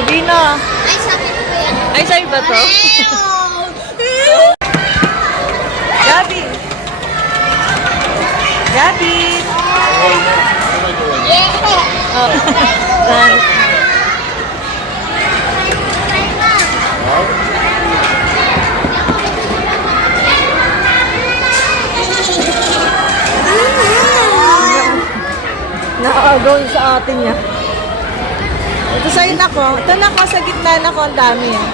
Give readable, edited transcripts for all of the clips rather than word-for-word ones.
Davina. Ay, sabi ko ba yan? Ay, sa'yo ba to? Gabi. Gabi. Yeah! Oh. Nakagaw sa atin niya. Ito sa'yo na ko. Ito na ko, sa gitna na ko. Ang dami yan.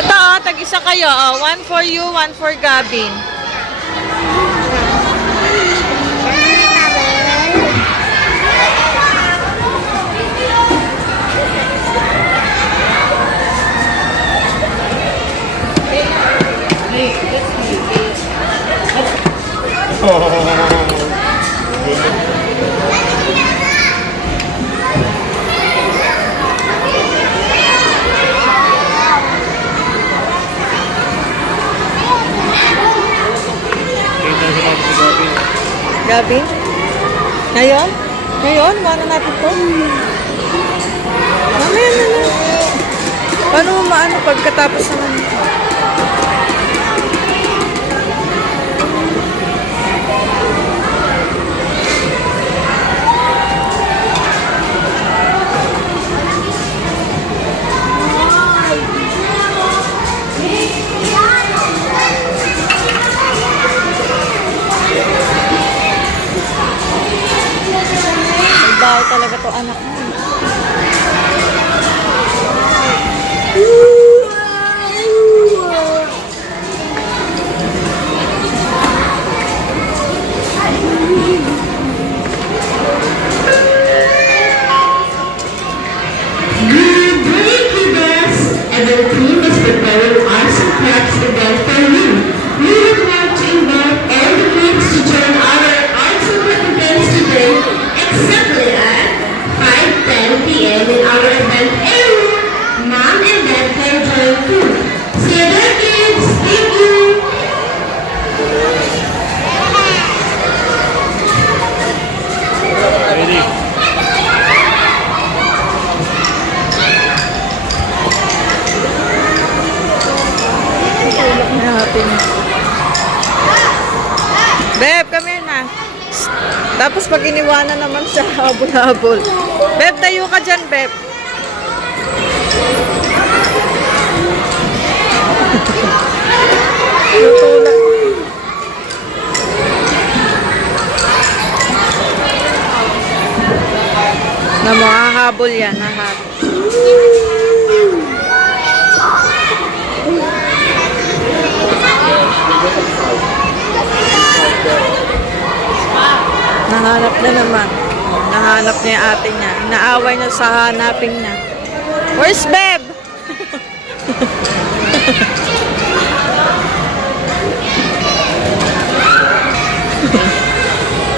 Ito tag-isa kayo. One for you, one for Gabin. Gabin? Ngayon? Ngayon? Mana natin to? Mamaya na lang. Paano mo maano pagkatapos naman? Bahay talaga to anak mo. Good day, kiddos! Our team is preparing awesome crafts event for you. We would like to invite all the kids to join our arts and craft events today, exactly at 5:10 p.m. in our event area. Mom and Dad can join too. See you there, kids! Thank you! Beb, come here na. Tapos pag iniwanan naman siya, habol-habol. Beb, tayo ka dyan, Beb. Natulak. Na makahabol yan, nahabol. Nahanap na naman. Nahanap niya yung ate niya. Inaaway niya sa hanapin niya. Where's Beb?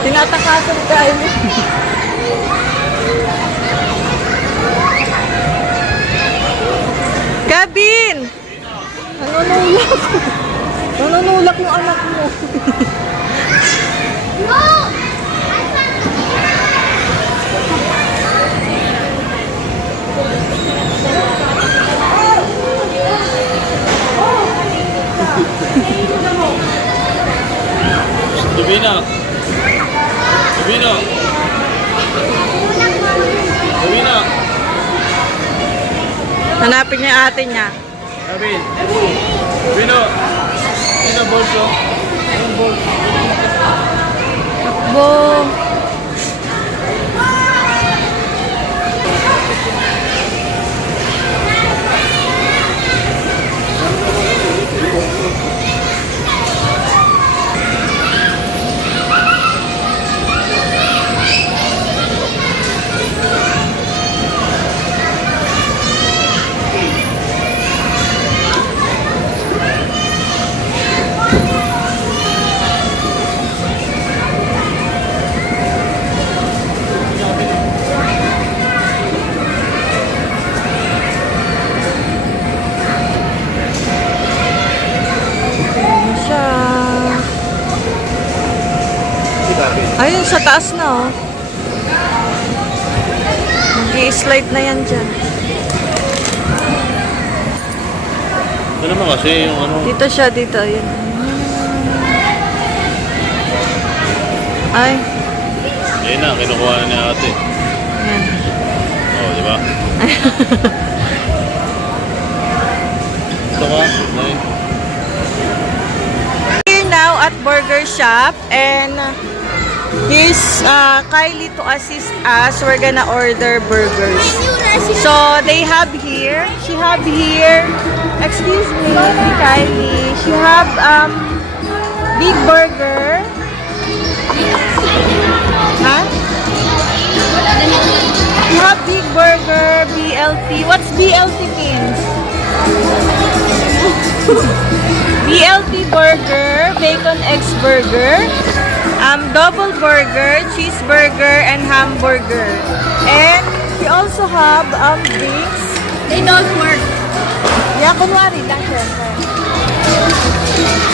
Tinatakasan kayo mo. Gabin! Nanunulak. Nanunulak yung anak mo. No! Davina! Davina! Davina! Hanapin niya yung ate niya. Gabin! Davina! Davina, bolso! Takbo. Ayun, sa taas na, oh. I-slide na yan dyan. Ito naman kasi yung ano. Dito siya, dito. Yan. Ay. Ayun na, kinukuha na ni ate. Yan. Oh, di ba? Ito ka, Nay. Here now at Burger Shop, and here's Kylie to assist us. We're gonna order burgers. So they have here. She have here. Excuse me, Kylie. She have big burger. Huh? You have big burger, BLT. What's BLT means? BLT burger, bacon eggs burger, double burger, cheeseburger, and hamburger. And we also have drinks. They don't work. Yeah, kunwari lang syempre.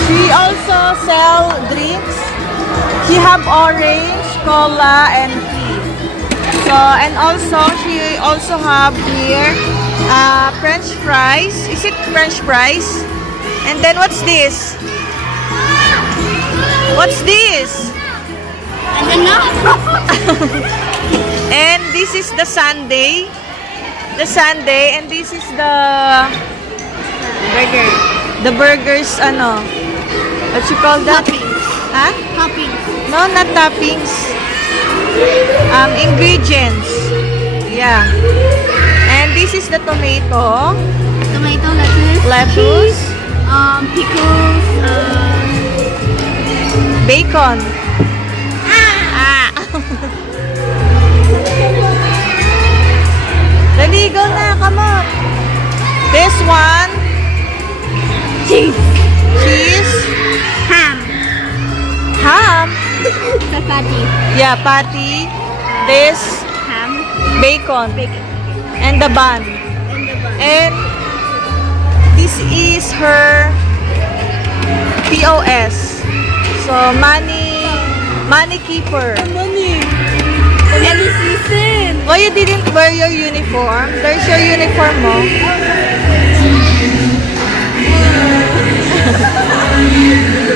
We also sell drinks. She have orange, cola, and tea. So, and also she also have here French fries. Is it French fries? And then what's this? What's this? I don't know. And this is the sundae. The sundae, and this is the Burger. the burgers, ano? What you call that? Toppings. Huh? Toppings. No, not toppings. Ingredients. Yeah. And this is the tomato, Tomato, lettuce. lettuce, Pickles. bacon. Ah! Dali, go na, come on. This one, Cheese. cheese, Ham. ham. Chapati. Yeah, patty. This, Ham. bacon. Bacon. And the bun. And the bun. And this is her POS. So, money keeper. Money. And Season. why you didn't wear your uniform? There's your uniform mo.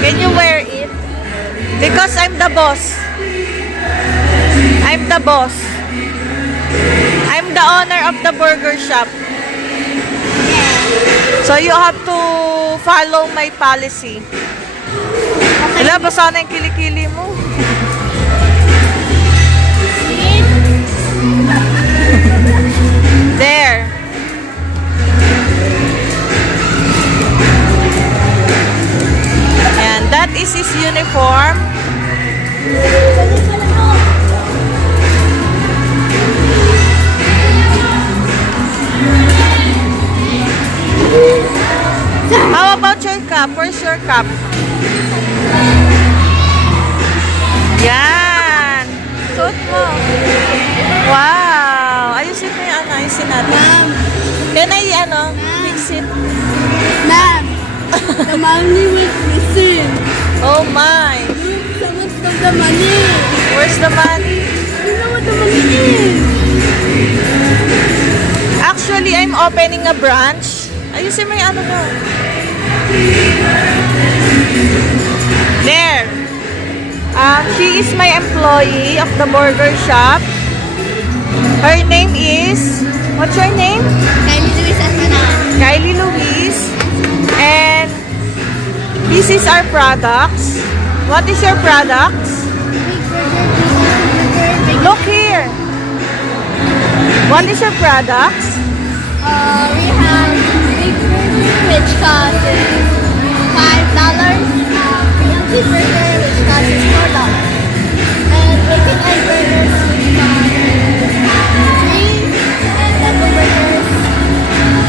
Can you wear it? Because I'm the boss. I'm the boss. I'm the owner of the burger shop. So you have to follow my policy. Wala, basa na yung kilikili mo. There. And that is his uniform. How about your cup? Where's your cup? Yan. Suot mo. Wow. Ayusin mo yung ayusin natin. Can I, fix it? Ma'am, the money was missing. Oh my. Someone stole the money. Where's the money? You know what the money is? Actually, I'm opening a branch. Ayusin mo yung mo. There. She is my employee of the burger shop. Her name is, what's your name? Kylie Luis Asana. Kylie Louise. And this is our products. What is your products? Look here. What is your products? We have big burger which costs $5. Cheeseburger which costs $4. And bacon egg burgers which cost $3. And double burgers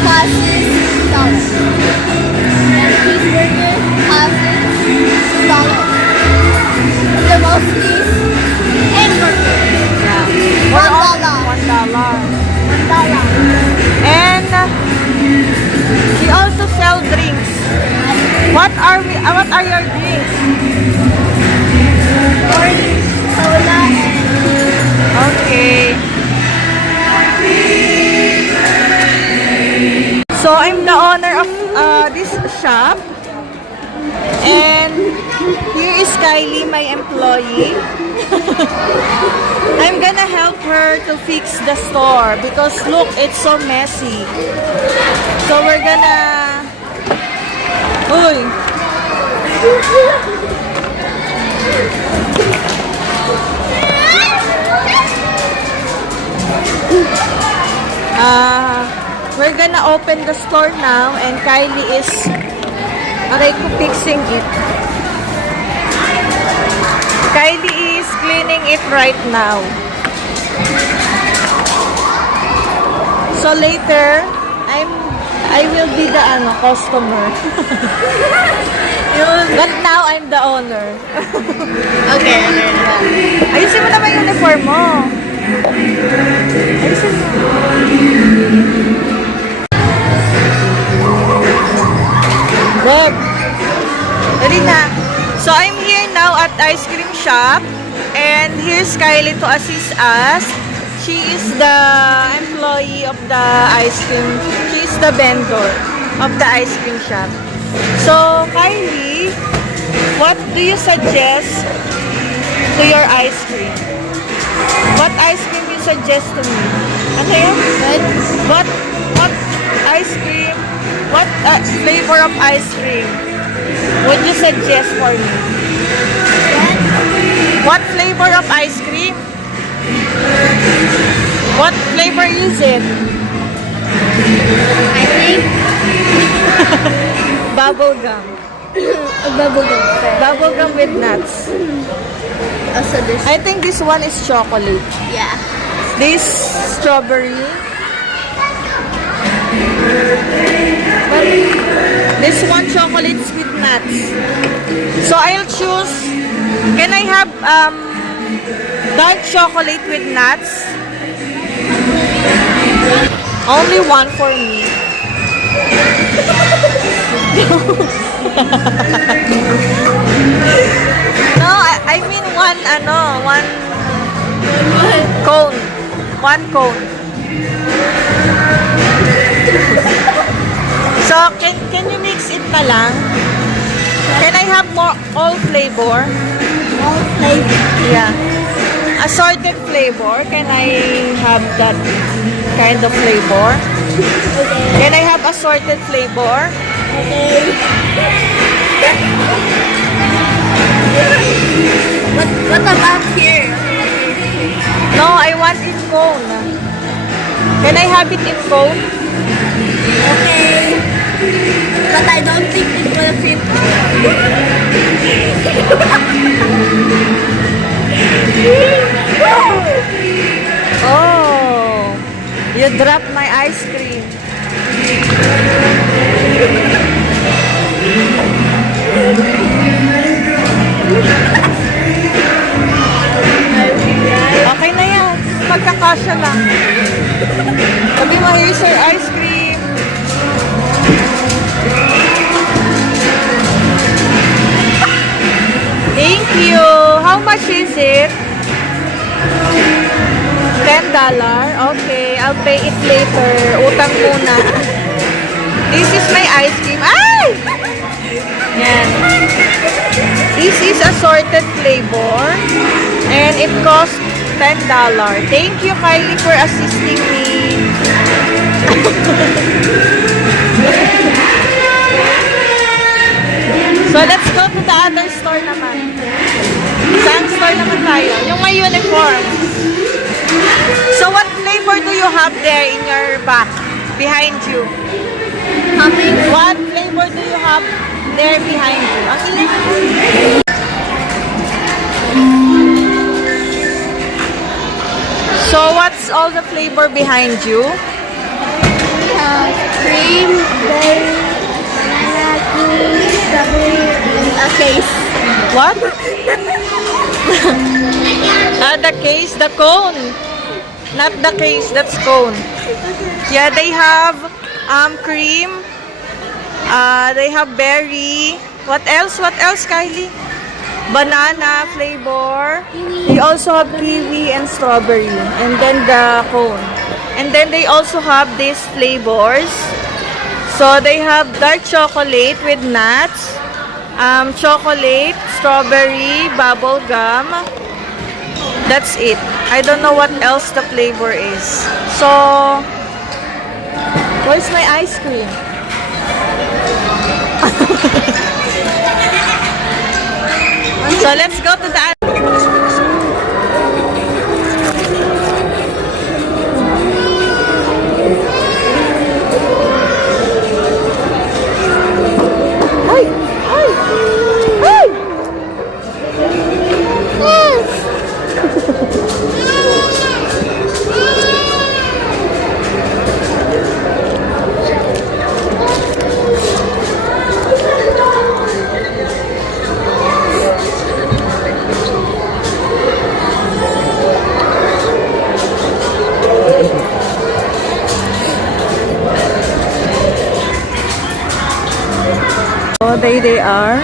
costs $6. And cheeseburger costs $2. The mostly hamburger. We're all $1. $1. And we also sell drinks. What are your drinks? Orange, cola, and Okay. employee. I'm gonna help her to fix the store because look, it's so messy. So we're gonna... Uy! We're gonna open the store now and Kylie is fixing it. Kylie is cleaning it right now. So later, I will be the customer. But now I'm the owner. Okay. Ayusin mo naman yung uniform mo. Ayusin mo. Deb, dali na. So I'm here now at ice cream shop and here's Kylie to assist us. She is the employee of the ice cream. She is the vendor of the ice cream shop. So Kylie, what do you suggest to your ice cream? What ice cream you suggest to me? Ano yan? What ice cream? What flavor of ice cream would you suggest for me? What flavor of ice cream? What flavor is it? I think Bubblegum. bubblegum. Bubblegum with nuts. Also this. I think this one is chocolate. Yeah. This strawberry. But this one chocolate is with nuts. So I'll choose. Can I have dark chocolate with nuts? Only one for me. No, I mean one cone. One cone. So, can you mix it na lang? Can I have more all flavor? All flavor. Yeah. Assorted flavor. Can I have that kind of flavor? Okay. Can I have assorted flavor? Okay. What about here? No, I want in cone. Can I have it in cone? Okay. But I don't think it will fit. Oh, you dropped my ice cream. Okay na yan. Magkakasya lang. Sabi mo, here's your ice cream. Thank you. How much is it? $10? Okay, I'll pay it later. Utang muna. This is my ice cream. Ay! Yan. This is assorted flavor. And it costs $10. Thank you, Kylie, for assisting me. So, let's go to the other store naman. Saan store naman tayo? Yung may uniform. So, what flavor do you have there in your back? Behind you? Coming. What flavor do you have there behind you? Ang ingay. So, what's all the flavor behind you? We have cream, berry, banana, kiwi, strawberry, and a case. What? The case, the cone. Not the case, that's cone. Yeah, they have cream. They have berry. What else? What else, Kylie? Banana flavor. They also have kiwi and strawberry. And then the cone. And then they also have these flavors. So they have dark chocolate with nuts. chocolate, strawberry, bubble gum. That's it. I don't know what else the flavor is. So, where's my ice cream? So, let's go to the... Ay! Ay! Ay! Oh, there they are.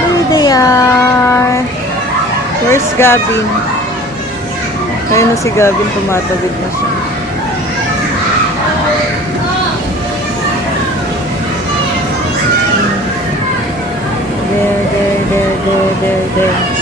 There they are. Where's Gavin? Ayun na si Gavin, tumatawid na siya. There.